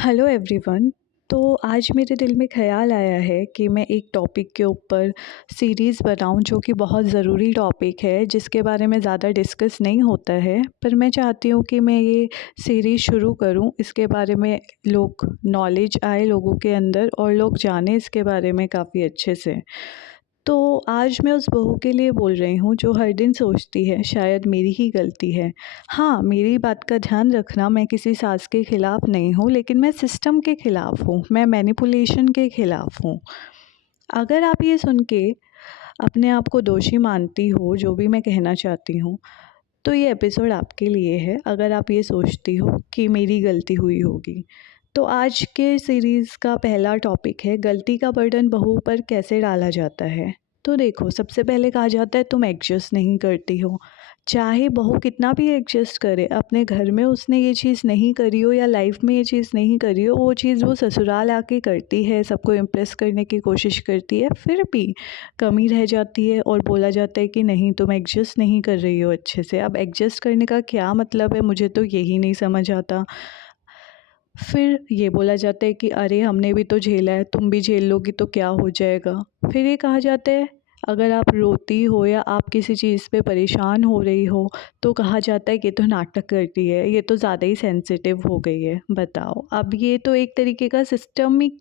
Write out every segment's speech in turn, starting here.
Hello everyone. तो आज मेरे दिल में ख़्याल आया है कि मैं एक टॉपिक के ऊपर सीरीज़ बनाऊं जो कि बहुत ज़रूरी टॉपिक है, जिसके बारे में ज़्यादा डिस्कस नहीं होता है। पर मैं चाहती हूं कि मैं ये सीरीज़ शुरू करूं, इसके बारे में लोग नॉलेज आए लोगों के अंदर और लोग जानें इसके बारे में काफ़ी अच्छे से। तो आज मैं उस बहू के लिए बोल रही हूँ जो हर दिन सोचती है शायद मेरी ही गलती है। हाँ, मेरी बात का ध्यान रखना, मैं किसी सास के ख़िलाफ़ नहीं हूँ, लेकिन मैं सिस्टम के ख़िलाफ़ हूँ, मैं मैनिपुलेशन के ख़िलाफ़ हूँ। अगर आप ये सुन के अपने आप को दोषी मानती हो, जो भी मैं कहना चाहती हूँ, तो ये एपिसोड आपके लिए है। अगर आप ये सोचती हो कि मेरी गलती हुई होगी, तो आज के सीरीज़ का पहला टॉपिक है गलती का बर्डन बहू पर कैसे डाला जाता है। तो देखो, सबसे पहले कहा जाता है तुम एडजस्ट नहीं करती हो। चाहे बहू कितना भी एडजस्ट करे, अपने घर में उसने ये चीज़ नहीं करी हो या लाइफ में ये चीज़ नहीं करी हो, वो चीज़ वो ससुराल आके करती है, सबको इम्प्रेस करने की कोशिश करती है, फिर भी कमी रह जाती है और बोला जाता है कि नहीं, तुम एडजस्ट नहीं कर रही हो अच्छे से। अब एडजस्ट करने का क्या मतलब है, मुझे तो यही नहीं समझ आता। फिर ये बोला जाता है कि अरे हमने भी तो झेला है, तुम भी झेल लोगी तो क्या हो जाएगा। फिर ये कहा जाता है अगर आप रोती हो या आप किसी चीज़ पे परेशान हो रही हो, तो कहा जाता है कि तो नाटक करती है, ये तो ज़्यादा ही सेंसिटिव हो गई है। बताओ, अब ये तो एक तरीके का सिस्टमिक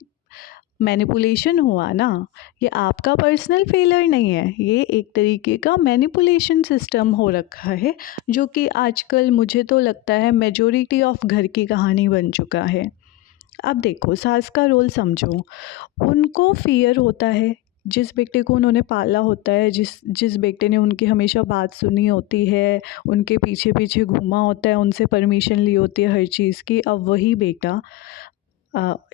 मैनिपुलेशन हुआ ना। ये आपका पर्सनल फेलियर नहीं है, ये एक तरीके का मैनिपुलेशन सिस्टम हो रखा है, जो कि आजकल मुझे तो लगता है मेजॉरिटी ऑफ घर की कहानी बन चुका है। अब देखो, सास का रोल समझो। उनको फ़ियर होता है, जिस बेटे को उन्होंने पाला होता है, जिस जिस बेटे ने उनकी हमेशा बात सुनी होती है, उनके पीछे पीछे घूमा होता है, उनसे परमिशन ली होती है हर चीज़ की, अब वही बेटा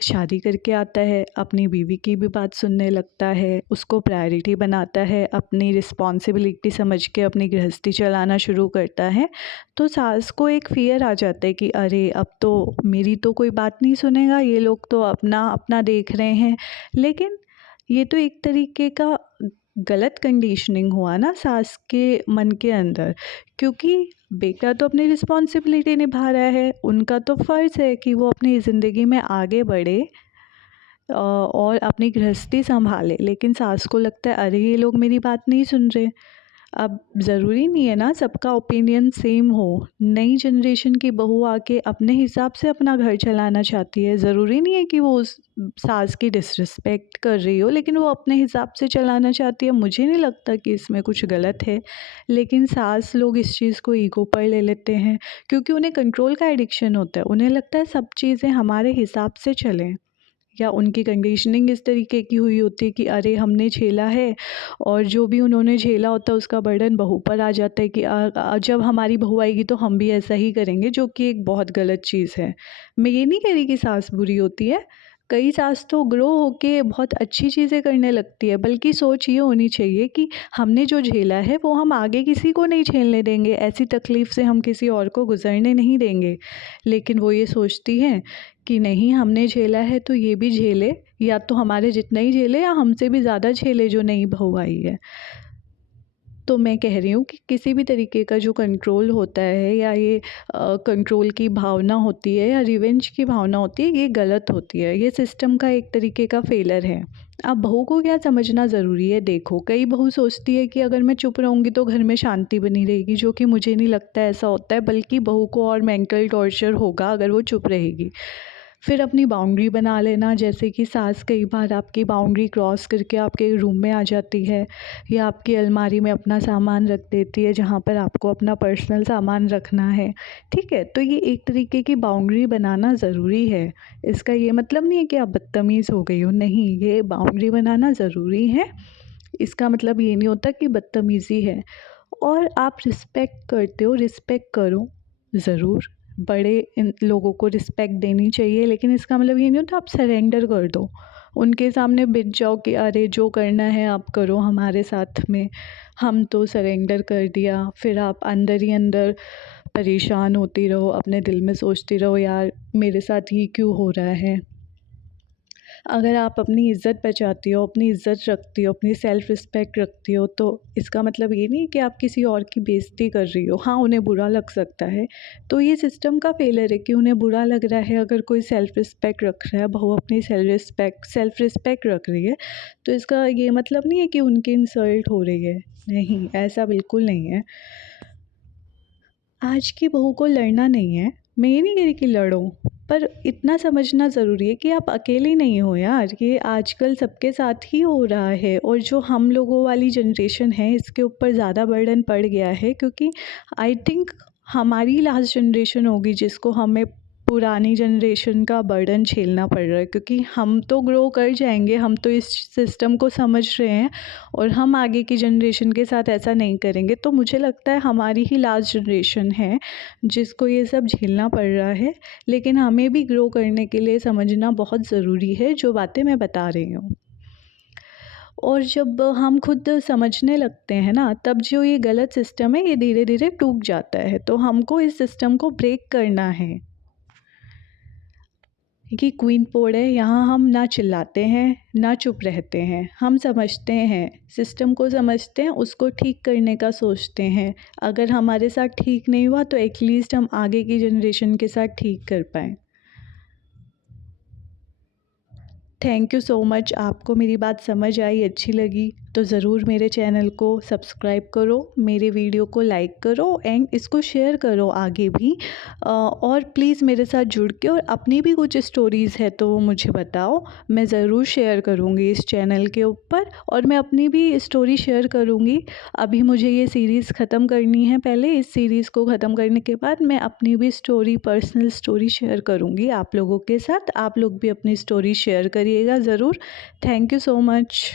शादी करके आता है, अपनी बीवी की भी बात सुनने लगता है, उसको प्रायोरिटी बनाता है, अपनी रिस्पॉन्सिबिलिटी समझ के अपनी गृहस्थी चलाना शुरू करता है। तो सास को एक फ़ियर आ जाता है कि अरे अब तो मेरी तो कोई बात नहीं सुनेगा, ये लोग तो अपना अपना देख रहे हैं। लेकिन ये तो एक तरीके का गलत कंडीशनिंग हुआ ना सास के मन के अंदर, क्योंकि बेटा तो अपनी रिस्पॉन्सिबिलिटी निभा रहा है, उनका तो फ़र्ज़ है कि वो अपनी ज़िंदगी में आगे बढ़े और अपनी गृहस्थी संभाले। लेकिन सास को लगता है अरे ये लोग मेरी बात नहीं सुन रहे। अब ज़रूरी नहीं है ना सबका ओपिनियन सेम हो। नई जनरेशन की बहू आके अपने हिसाब से अपना घर चलाना चाहती है। ज़रूरी नहीं है कि वो उस सास की डिसरिस्पेक्ट कर रही हो, लेकिन वो अपने हिसाब से चलाना चाहती है। मुझे नहीं लगता कि इसमें कुछ गलत है। लेकिन सास लोग इस चीज़ को ईगो पर ले लेते हैं, क्योंकि उन्हें कंट्रोल का एडिक्शन होता है। उन्हें लगता है सब चीज़ें हमारे हिसाब से चलें, या उनकी कंडीशनिंग इस तरीके की हुई होती है कि अरे हमने झेला है, और जो भी उन्होंने झेला होता है उसका बर्डन बहू पर आ जाता है कि जब हमारी बहू आएगी तो हम भी ऐसा ही करेंगे, जो कि एक बहुत गलत चीज़ है। मैं ये नहीं कह रही कि सास बुरी होती है, कई सास तो ग्रो होके बहुत अच्छी चीज़ें करने लगती है, बल्कि सोच ये होनी चाहिए कि हमने जो झेला है वो हम आगे किसी को नहीं झेलने देंगे, ऐसी तकलीफ़ से हम किसी और को गुजरने नहीं देंगे। लेकिन वो ये सोचती हैं कि नहीं, हमने झेला है तो ये भी झेले, या तो हमारे जितना ही झेले या हमसे भी ज़्यादा झेले जो नई बहू आई है। तो मैं कह रही हूँ कि किसी भी तरीके का जो कंट्रोल होता है, या ये कंट्रोल की भावना होती है या रिवेंज की भावना होती है, ये गलत होती है। ये सिस्टम का एक तरीके का फेलियर है। अब बहू को क्या समझना ज़रूरी है। देखो, कई बहू सोचती है कि अगर मैं चुप रहूँगी तो घर में शांति बनी रहेगी, जो कि मुझे नहीं लगता ऐसा होता है, बल्कि बहू को और मेंटल टॉर्चर होगा अगर वो चुप रहेगी। फिर अपनी बाउंड्री बना लेना, जैसे कि सास कई बार आपकी बाउंड्री क्रॉस करके आपके रूम में आ जाती है, या आपकी अलमारी में अपना सामान रख देती है जहाँ पर आपको अपना पर्सनल सामान रखना है। ठीक है, तो ये एक तरीके की बाउंड्री बनाना ज़रूरी है। इसका ये मतलब नहीं है कि आप बदतमीज़ हो गई हो, नहीं, ये बाउंड्री बनाना ज़रूरी है। इसका मतलब ये नहीं होता कि बदतमीज़ी है। और आप रिस्पेक्ट करते हो, रिस्पेक्ट करो ज़रूर, बड़े इन लोगों को रिस्पेक्ट देनी चाहिए, लेकिन इसका मतलब ये नहीं होता आप सरेंडर कर दो, उनके सामने बिक जाओ कि अरे जो करना है आप करो हमारे साथ में, हम तो सरेंडर कर दिया। फिर आप अंदर ही अंदर परेशान होती रहो, अपने दिल में सोचती रहो यार मेरे साथ ये क्यों हो रहा है। अगर आप अपनी इज़्ज़त बचाती हो, अपनी इज़्ज़त रखती हो, अपनी सेल्फ़ रिस्पेक्ट रखती हो, तो इसका मतलब ये नहीं कि आप किसी और की बेइज़्ज़ती कर रही हो। हाँ, उन्हें बुरा लग सकता है, तो ये सिस्टम का फेलियर है कि उन्हें बुरा लग रहा है अगर कोई सेल्फ़ रिस्पेक्ट रख रहा है, बहू अपनी सेल्फ़ रिस्पेक्ट रख रही है, तो इसका ये मतलब नहीं है कि उनकी इंसल्ट हो रही है। नहीं, ऐसा बिल्कुल नहीं है। आज की बहू को लड़ना नहीं है, मैं ये नहीं कह रही कि लड़ो, पर इतना समझना ज़रूरी है कि आप अकेले नहीं हो यार, ये आजकल सबके साथ ही हो रहा है और जो हम लोगों वाली जनरेशन है इसके ऊपर ज़्यादा बर्डन पड़ गया है क्योंकि आई थिंक हमारी लास्ट जनरेशन होगी जिसको हमें पुरानी जनरेशन का बर्डन झेलना पड़ रहा है क्योंकि हम तो ग्रो कर जाएंगे, हम तो इस सिस्टम को समझ रहे हैं और हम आगे की जनरेशन के साथ ऐसा नहीं करेंगे। तो मुझे लगता है हमारी ही लास्ट जनरेशन है जिसको ये सब झेलना पड़ रहा है, लेकिन हमें भी ग्रो करने के लिए समझना बहुत ज़रूरी है जो बातें मैं बता रही हूँ। और जब हम खुद समझने लगते हैं ना, तब जो ये गलत सिस्टम है ये धीरे धीरे टूट जाता है, तो हमको इस सिस्टम को ब्रेक करना है। कि क्वीन पोड है, यहाँ हम ना चिल्लाते हैं ना चुप रहते हैं, हम समझते हैं, सिस्टम को समझते हैं, उसको ठीक करने का सोचते हैं। अगर हमारे साथ ठीक नहीं हुआ तो एटलीस्ट हम आगे की जनरेशन के साथ ठीक कर पाएँ। Thank you so much. आपको मेरी बात समझ आई, अच्छी लगी तो ज़रूर मेरे चैनल को सब्सक्राइब करो, मेरे वीडियो को लाइक करो एंड इसको शेयर करो आगे भी। और प्लीज़ मेरे साथ जुड़ के और अपनी भी कुछ स्टोरीज़ है तो वो मुझे बताओ, मैं ज़रूर शेयर करूँगी इस चैनल के ऊपर और मैं अपनी भी स्टोरी शेयर करूँगी। अभी मुझे ये सीरीज़ ख़त्म करनी है, पहले इस सीरीज़ को ख़त्म करने के बाद मैं अपनी भी स्टोरी, पर्सनल स्टोरी शेयर करूँगी आप लोगों के साथ। आप लोग भी अपनी स्टोरी शेयर करिएगा ज़रूर। Thank you so much.